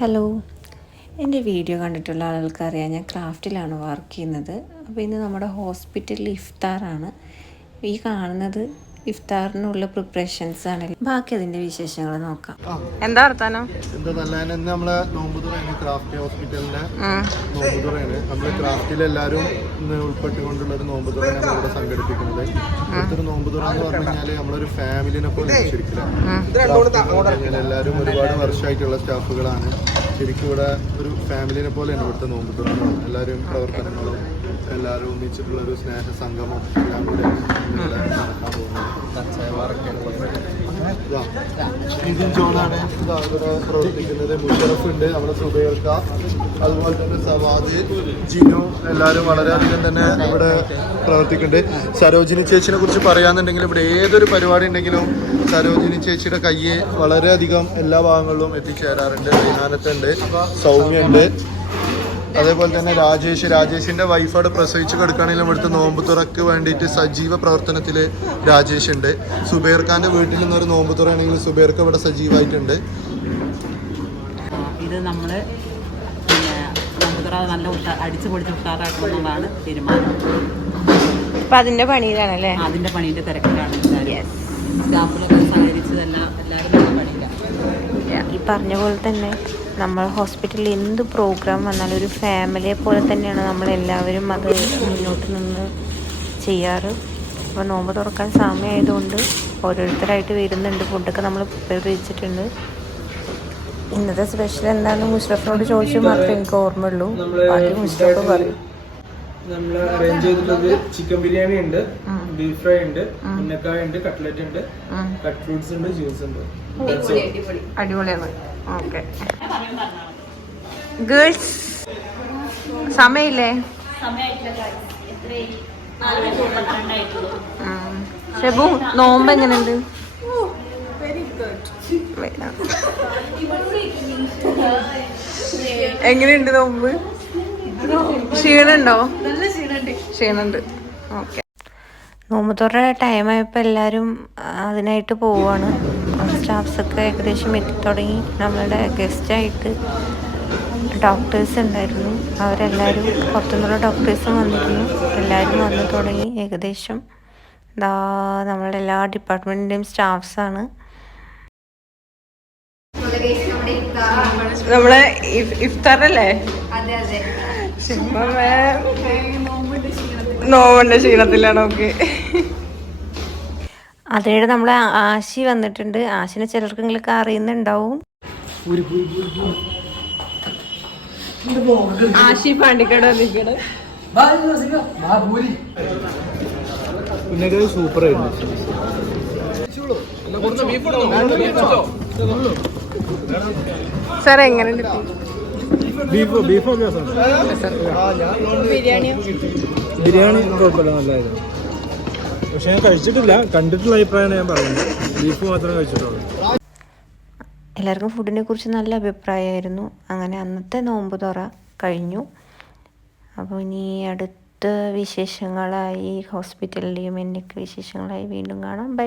Hello, എൻ്റെ video കണ്ടിട്ടുള്ള ആളുകൾക്കറിയാം ഞാൻ ക്രാഫ്റ്റിലാണ് വർക്ക് ചെയ്യുന്നത്. അപ്പോൾ ഇന്ന് നമ്മുടെ ഹോസ്പിറ്റലിൽ ഇഫ്താറാണ്. ഈ കാണുന്നത് ഇഫ്താറിനുള്ള പ്രിപ്പറേഷൻസ് ആണ്. ബാക്കി അതിൻ്റെ വിശേഷങ്ങൾ നോക്കാം. എന്താ വർത്താനം? എന്താ നല്ല നമ്മളെ നോമ്പുതുറയാണ്, ക്രാഫ്റ്റ് ഹോസ്പിറ്റലിന്റെ നോമ്പുതുറയാണ്. നമ്മള് ക്രാഫ്റ്റിൽ എല്ലാവരും ഉൾപ്പെട്ടുകൊണ്ടുള്ള ഒരു നോമ്പുതുറയാണ് നമ്മളിവിടെ സംഘടിപ്പിക്കുന്നത്. ഇവിടുത്തെ നോമ്പുതുറ എന്ന് പറഞ്ഞു കഴിഞ്ഞാൽ നമ്മളൊരു ഫാമിലിനെ പോലെ ശരിക്കും എല്ലാവരും ഒരുപാട് വർഷമായിട്ടുള്ള സ്റ്റാഫുകളാണ്. ശരിക്കും ഇവിടെ ഒരു ഫാമിലിനെ പോലെയാണ് ഇവിടുത്തെ നോമ്പുതുറ. എല്ലാവരും പ്രവർത്തനങ്ങളും എല്ലാവരും ഒന്നിച്ചിട്ടുള്ള ഒരു സ്നേഹ സംഗമം എല്ലാം കൂടെ നടക്കാൻ പോകുന്നത്. ഇന്ത്യൻ ജോണാണ് ഇവിടെ പ്രവർത്തിക്കുന്നത്. മുഷറഫ് ഉണ്ട്, നമ്മുടെ സുബൈർക്ക, അതുപോലെ തന്നെ സവാദ്, ജിനു, എല്ലാവരും വളരെയധികം തന്നെ ഇവിടെ പ്രവർത്തിക്കുന്നുണ്ട്. സരോജിനി ചേച്ചിനെ കുറിച്ച് പറയാന്നുണ്ടെങ്കിൽ ഇവിടെ ഏതൊരു പരിപാടി ഉണ്ടെങ്കിലും സരോജിനി ചേച്ചിയുടെ കയ്യെ വളരെയധികം എല്ലാ ഭാഗങ്ങളിലും എത്തിച്ചേരാറുണ്ട്. വിമാനത്തുണ്ട്, സൗമ്യ ഉണ്ട്, അതേപോലെ തന്നെ രാജേഷിന്റെ വൈഫോട് പ്രസവിച്ച് കിടക്കുകയാണെങ്കിലും ഇവിടുത്തെ നോമ്പ് തുറക്ക് വേണ്ടിയിട്ട് സജീവ പ്രവർത്തനത്തിൽ രാജേഷ് ഉണ്ട്. സുബൈർ ഖാന്റെ വീട്ടിൽ നിന്നൊരു നോമ്പ് തുറയാണെങ്കിൽ സുബൈർക്ക് ഇവിടെ സജീവമായിട്ടുണ്ട്. ഇത് നമ്മൾ നോമ്പ് തുറ നല്ല അടിച്ചു പൊടിച്ച് ഉഷാറാക്കണമെന്നുള്ളതാണ് തീരുമാനം. അപ്പം അതിൻ്റെ പണിയിലാണല്ലേ? അതിൻ്റെ പണീൻ്റെ തിരക്കിലാണ് എല്ലാവരും. സ്റ്റാഫിലൊക്കെ സഹകരിച്ചതെല്ലാം എല്ലാവരും നല്ല പണിയില്ല. ഈ പറഞ്ഞ പോലെ തന്നെ നമ്മൾ ഹോസ്പിറ്റലിൽ എന്ത് പ്രോഗ്രാം വന്നാലും ഒരു ഫാമിലിയെ പോലെ തന്നെയാണ് നമ്മളെല്ലാവരും അത് മുന്നോട്ട് നിന്ന് ചെയ്യാറ്. അപ്പോൾ നോമ്പ് തുറക്കാൻ സമയമായതുകൊണ്ട് ഓരോരുത്തരായിട്ട് വരുന്നുണ്ട്. ഫുഡൊക്കെ നമ്മൾ പ്രിപ്പയർ വെച്ചിട്ടുണ്ട്. ഇന്നത്തെ സ്പെഷ്യൽ എന്താണെന്ന് മുഷ്റഫിനോട് ചോദിച്ചു മാത്രമേ എനിക്ക് ഓർമ്മയുള്ളൂ. ബാക്കി മുഷ്റഫ് പറയും. നമ്മൾ അറേഞ്ച് ചെയ്തിട്ടുള്ളത് ചിക്കൻ ബിരിയാണി ഉണ്ട്, ബീഫ് ഫ്രൈ ഉണ്ട്, ഉന്നക്കായ ഉണ്ട്, കട്ട്ലറ്റ് ഉണ്ട്, കട്ട് ഫ്രൂട്ട്സ് ഉണ്ട്, ജ്യൂസ് ഉണ്ട്. അടിപൊളിയാണ്. Okay girls, സമയമില്ലേ? ഷെബു, നോമ്പ് എങ്ങനെയുണ്ട്? എങ്ങനെയുണ്ട് നോമ്പ്? ക്ഷീണുണ്ടോ? ക്ഷീണുണ്ട്. ഓക്കെ. നോമ്പ് തുറ ടൈമായപ്പോൾ എല്ലാവരും അതിനായിട്ട് പോവുകയാണ്. സ്റ്റാഫ്സൊക്കെ ഏകദേശം എത്തിത്തുടങ്ങി. നമ്മളുടെ ഗസ്റ്റായിട്ട് ഡോക്ടേഴ്സ് ഉണ്ടായിരുന്നു. അവരെല്ലാവരും പുറത്തുനിന്നുള്ള ഡോക്ടേഴ്സും വന്നിരുന്നു. എല്ലാവരും വന്നു തുടങ്ങി. ഏകദേശം നമ്മളുടെ എല്ലാ ഡിപ്പാർട്ട്മെൻറ്റിൻ്റെയും സ്റ്റാഫ്സാണ്. നമ്മളെ ഇഫ്താറല്ലേ? നോമ്പുണ്ട്, ക്ഷീണത്തിലാണ്. ഓക്കെ. അതിനിടെ നമ്മളെ ആശി വന്നിട്ടുണ്ട്. ആശിനെ ചിലർക്കെങ്കിലൊക്കെ അറിയുന്നുണ്ടാവും. ആശി പാണ്ടിക്കട വന്നിരിക്കണ്. സൂപ്പർ ആയിരുന്നു. സാർ എങ്ങനെയുണ്ട്? ബിരിയാണി കുഴപ്പമില്ല, നല്ലതായിരുന്നു. പക്ഷെ ഞാൻ കഴിച്ചിട്ടില്ല, കണ്ടിട്ടുള്ള അഭിപ്രായമാണ് ഞാൻ പറയുന്നത്. ബീഫ് മാത്രമേ കഴിച്ചിട്ടുള്ളൂ. എല്ലാവർക്കും ഫുഡിനെ കുറിച്ച് നല്ല അഭിപ്രായമായിരുന്നു. അങ്ങനെ അന്നത്തെ നോമ്പ് തുറ കഴിഞ്ഞു. അപ്പോൾ ഇനി അടുത്ത വിശേഷങ്ങളായി ഹോസ്പിറ്റലിലെയും എന്നൊക്കെ വിശേഷങ്ങളായി വീണ്ടും കാണാം. ബൈ.